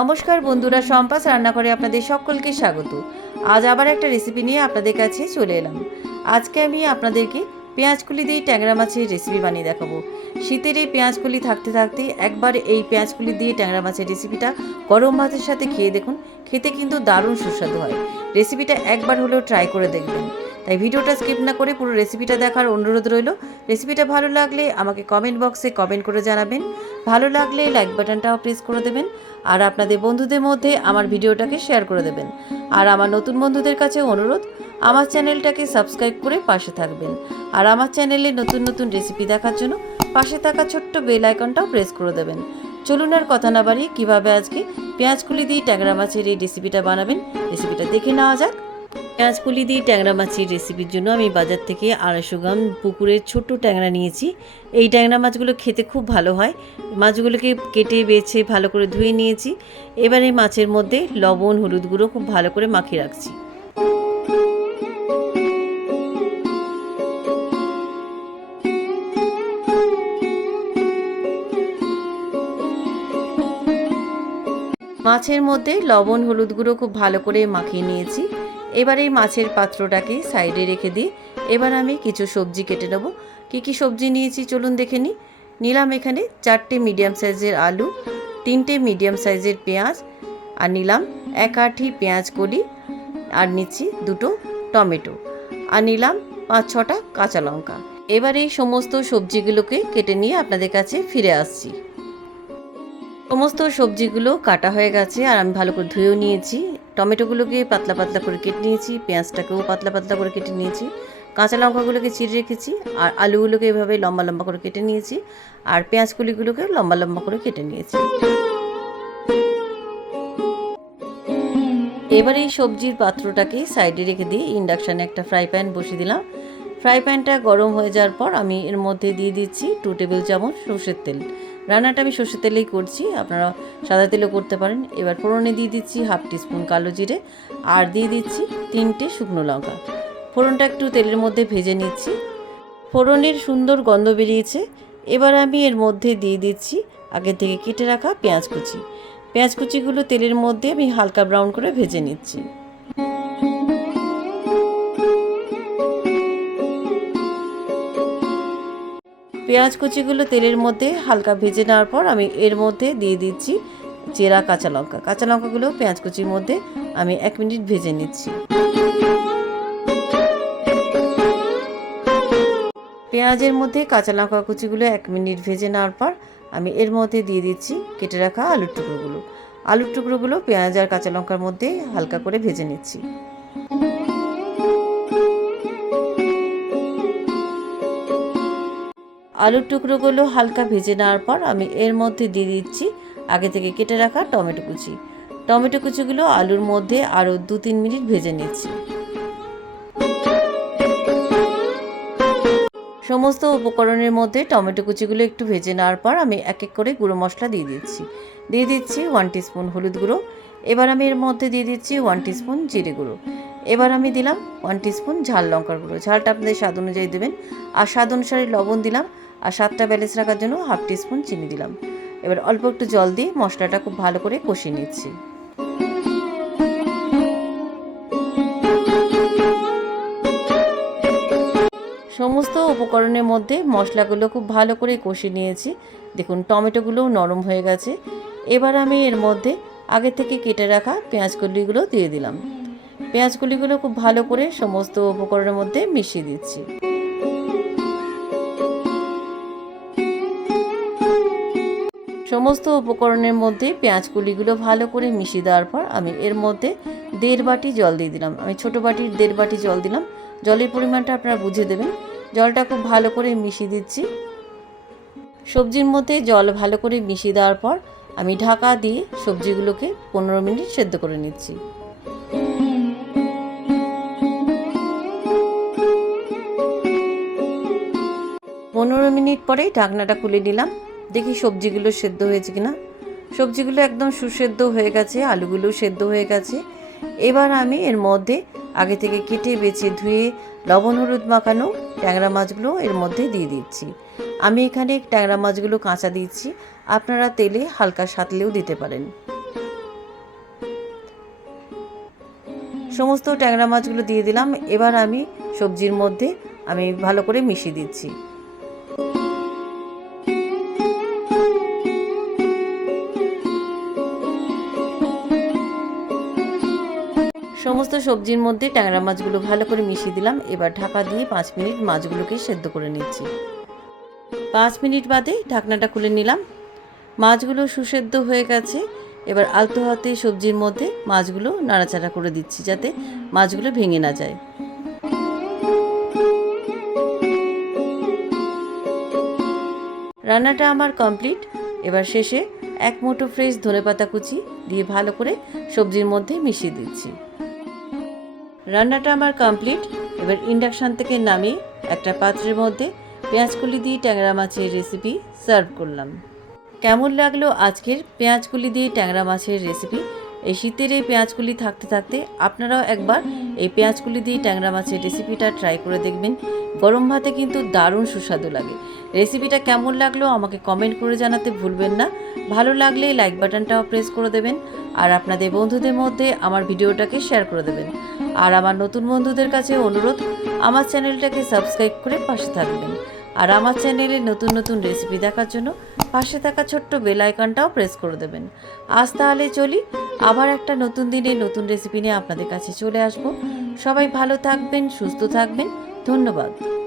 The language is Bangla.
নমস্কার বন্ধুরা, সম্পাস রান্নাঘরে আপনাদের সকলকে স্বাগত। আজ আবার একটা রেসিপি নিয়ে আপনাদের কাছে চলে এলাম। আজকে আমি আপনাদেরকে পেঁয়াজকলি দিয়ে ট্যাংরা মাছের রেসিপি বানিয়ে দেখাবো। শীতের এই পেঁয়াজকলি থাকতে থাকতে একবার এই পেঁয়াজকলি দিয়ে ট্যাংরা মাছের রেসিপিটা গরম ভাতের সাথে খেয়ে দেখুন, খেতে কিন্তু দারুণ সুস্বাদু হয়। রেসিপিটা একবার হলেও ট্রাই করে দেখবেন। তাই ভিডিওটা স্কিপ না করে পুরো রেসিপিটা দেখার অনুরোধ রইল। রেসিপিটা ভালো লাগলে আমাকে কমেন্ট বক্সে কমেন্ট করে জানাবেন। ভালো লাগলে লাইক বাটনটাও প্রেস করে দেবেন, আর আপনাদের বন্ধুদের মধ্যে আমার ভিডিওটাকে শেয়ার করে দেবেন। আর আমার নতুন বন্ধুদের কাছে অনুরোধ, আমার চ্যানেলটাকে সাবস্ক্রাইব করে পাশে থাকবেন। আর আমার চ্যানেলে নতুন নতুন রেসিপি দেখার জন্য পাশে থাকা ছোট্ট বেল আইকনটাও প্রেস করে দেবেন। চলুন আর কথা না বাড়িয়ে কীভাবে আজকে পেঁয়াজকলি দিয়ে ট্যাংরা মাছের এই রেসিপিটা বানাবেন, রেসিপিটা দেখে নেওয়া যাক। পেঁয়াজকলি দিয়ে ট্যাংরা মাছের রেসিপির জন্য আমি বাজার থেকে 250 গ্রাম পুকুরের ছোট্ট ট্যাংরা নিয়েছি। এই ট্যাংরা মাছগুলো খেতে খুব ভালো হয়। মাছগুলোকে কেটে বেছে ভালো করে ধুয়ে নিয়েছি। এবার এই মাছের মধ্যে লবণ হলুদ গুঁড়ো খুব ভালো করে মাখিয়ে রাখছি। মাছের মধ্যে লবণ হলুদ গুঁড়ো খুব ভালো করে মাখিয়ে নিয়েছি। এবার এই মাছের পাত্রটাকে সাইডে রেখে দিই। এবার আমি কিছু সবজি কেটে নেব। কী কী সবজি নিয়েছি চলুন দেখে নিই। নিলাম এখানে 4টে মিডিয়াম সাইজের আলু, 3টে মিডিয়াম সাইজের পেঁয়াজ, আর নিলাম 1 আঁটি পেঁয়াজ কলি, আর নিচ্ছি 2টো টমেটো, আর নিলাম 5-6টা কাঁচা লঙ্কা। এবার এই সমস্ত সবজিগুলোকে কেটে নিয়ে আপনাদের কাছে ফিরে আসছি। সমস্ত সবজিগুলো কাটা হয়ে গেছে আর আমি ভালো করে ধুয়েও নিয়েছি। টমেটোগুলোকে পাতলা পাতলা করে কেটে নিয়েছি, পেঁয়াজটাকেও পাতলা পাতলা করে কেটে নিয়েছি, কাঁচা লঙ্কাগুলোকে চিড়ে রেখেছি, আর আলুগুলোকে এভাবে লম্বা লম্বা করে কেটে নিয়েছি, আর পেঁয়াজ কলিগুলোকে লম্বা লম্বা করে কেটে নিয়েছি। এবার এই সবজির পাত্রটাকে সাইডে রেখে দিয়ে ইন্ডাকশানে একটা ফ্রাই প্যান বসিয়ে দিলাম। ফ্রাই প্যানটা গরম হয়ে যাওয়ার পর আমি এর মধ্যে দিয়ে দিচ্ছি 2 টেবিল চামচ সর্ষের তেল। রান্নাটা আমি সর্ষের তেলেই করছি, আপনারা সাদা তেলও করতে পারেন। এবার ফোড়নে দিয়ে দিচ্ছি 1/2 টিস্পুন কালো জিরে, আর দিয়ে দিচ্ছি 3টে শুকনো লঙ্কা। ফোড়নটা একটু তেলের মধ্যে ভেজে নিচ্ছি। ফোড়নের সুন্দর গন্ধ বেরিয়েছে। এবার আমি এর মধ্যে দিয়ে দিচ্ছি আগে থেকে কেটে রাখা পেঁয়াজ কুচি। পেঁয়াজ কুচিগুলো তেলের মধ্যে আমি হালকা ব্রাউন করে ভেজে নিচ্ছি। পেঁয়াজ কুচিগুলো তেলের মধ্যে হালকা ভেজে নেওয়ার পর আমি এর মধ্যে দিয়ে দিচ্ছি চেরা কাঁচা লঙ্কা। কাঁচা লঙ্কাগুলো পেঁয়াজ কুচির মধ্যে আমি 1 মিনিট ভেজে নিচ্ছি। পেঁয়াজের মধ্যে কাঁচা লঙ্কা কুচিগুলো 1 মিনিট ভেজে নেওয়ার পর আমি এর মধ্যে দিয়ে দিচ্ছি কেটে রাখা আলুর টুকরোগুলো। আলুর টুকরোগুলো পেঁয়াজ আর কাঁচা লঙ্কার মধ্যে হালকা করে ভেজে নিচ্ছি। আলুর টুকরোগুলো হালকা ভেজে নেওয়ার পর আমি এর মধ্যে দিয়ে দিচ্ছি আগে থেকে কেটে রাখা টমেটো কুচি। টমেটো কুচিগুলো আলুর মধ্যে আরও 2-3 মিনিট ভেজে নিচ্ছি। সমস্ত উপকরণের মধ্যে টমেটো কুচিগুলো একটু ভেজে নেওয়ার পর আমি এক এক করে গুঁড়ো মশলা দিয়ে দিচ্ছি 1 টিস্পুন হলুদ গুঁড়ো। এবার আমি এর মধ্যে দিয়ে দিচ্ছি 1 টিস্পুন জিরে গুঁড়ো। এবার আমি দিলাম 1 টিস্পুন ঝাল লঙ্কার গুঁড়ো। ঝালটা আপনাদের স্বাদ অনুযায়ী দেবেন। আর স্বাদ অনুসারে লবণ দিলাম, আর স্বাদটা ব্যালেন্স রাখার জন্য 1/2 টিস্পুন চিনি দিলাম। এবার অল্প একটু জল দিয়ে মশলাটা খুব ভালো করে কষিয়ে নিচ্ছি। সমস্ত উপকরণের মধ্যে মশলাগুলো খুব ভালো করে কষিয়ে নিয়েছি। দেখুন টমেটোগুলোও নরম হয়ে গেছে। এবার আমি এর মধ্যে আগে থেকে কেটে রাখা পেঁয়াজকলিগুলো দিয়ে দিলাম। পেঁয়াজকলিগুলো খুব ভালো করে সমস্ত উপকরণের মধ্যে মিশিয়ে দিচ্ছি। সমস্ত উপকরণের মধ্যে পেঁয়াজকলিগুলো ভালো করে মিশিয়ে দেওয়ার পর আমি এর মধ্যে 1.5 বাটি জল দিয়ে দিলাম। আমি ছোটো বাটির 1.5 বাটি জল দিলাম। জলের পরিমাণটা আপনারা বুঝে দেবেন। জলটা খুব ভালো করে মিশিয়ে দিচ্ছি। সবজির মধ্যে জল ভালো করে মিশিয়ে দেওয়ার পর আমি ঢাকা দিয়ে সবজিগুলোকে 15 মিনিট সেদ্ধ করে নিচ্ছি। পনেরো মিনিট পরে ঢাকনাটা খুলে নিলাম। দেখি সবজিগুলো সেদ্ধ হয়েছে কিনা। সবজিগুলো একদম সুসেদ্ধ হয়ে গেছে, আলুগুলো সেদ্ধ হয়ে গেছে। এবার আমি এর মধ্যে আগে থেকে কেটে বেছে ধুয়ে লবণ হলুদ মাখানো ট্যাংরা মাছগুলো এর মধ্যে দিয়ে দিচ্ছি। আমি এখানে ট্যাংরা মাছগুলো কাঁচা দিচ্ছি, আপনারা তেলে হালকা সাঁতলেও দিতে পারেন। সমস্ত ট্যাংরা মাছগুলো দিয়ে দিলাম। এবার আমি সবজির মধ্যে ভালো করে মিশিয়ে দিচ্ছি। সমস্ত সবজির মধ্যে ট্যাংরা মাছগুলো ভালো করে মিশিয়ে দিলাম। এবার ঢাকা দিয়ে 5 মিনিট মাছগুলোকে সেদ্ধ করে নিচ্ছি। 5 মিনিট বাদে ঢাকনাটা খুলে নিলাম। মাছগুলো সুসেদ্ধ হয়ে গেছে। এবার আলতো হাতে সবজির মধ্যে মাছগুলো নাড়াচাড়া করে দিচ্ছি যাতে মাছগুলো ভেঙে না যায়। রান্নাটা আমার কমপ্লিট। এবার শেষে 1 মুঠো ফ্রেশ ধনেপাতা কুচি দিয়ে ভালো করে সবজির মধ্যে মিশিয়ে দিচ্ছি। রান্নাটা আমার কমপ্লিট। এবার ইন্ডাকশান থেকে নামিয়ে একটা পাত্রের মধ্যে পেঁয়াজকলি দিয়ে ট্যাংরা মাছের রেসিপি সার্ভ করলাম। কেমন লাগলো আজকের পেঁয়াজকলি দিয়ে ট্যাংরা মাছের রেসিপি? এই শীতের এই পেঁয়াজকলি থাকতে থাকতে আপনারাও একবার এই পেঁয়াজকলি দিয়ে ট্যাংরা মাছের রেসিপিটা ট্রাই করে দেখবেন। গরম ভাতে কিন্তু দারুণ সুস্বাদু লাগে। রেসিপিটা কেমন লাগলো আমাকে কমেন্ট করে জানাতে ভুলবেন না। ভালো লাগলে লাইক বাটনটাও প্রেস করে দেবেন আর আপনাদের বন্ধুদের মধ্যে আমার ভিডিওটাকে শেয়ার করে দেবেন। আর আমার নতুন বন্ধুদের কাছে অনুরোধ, আমার চ্যানেলটাকে সাবস্ক্রাইব করে পাশে থাকবেন। আর আমার চ্যানেলে নতুন নতুন রেসিপি দেখার জন্য পাশে থাকা ছোট্ট বেল আইকনটাও প্রেস করে দেবেন। আজ তাহলে চলি, আবার একটা নতুন দিনে নতুন রেসিপি নিয়ে আপনাদের কাছে চলে আসব। সবাই ভালো থাকবেন, সুস্থ থাকবেন। ধন্যবাদ।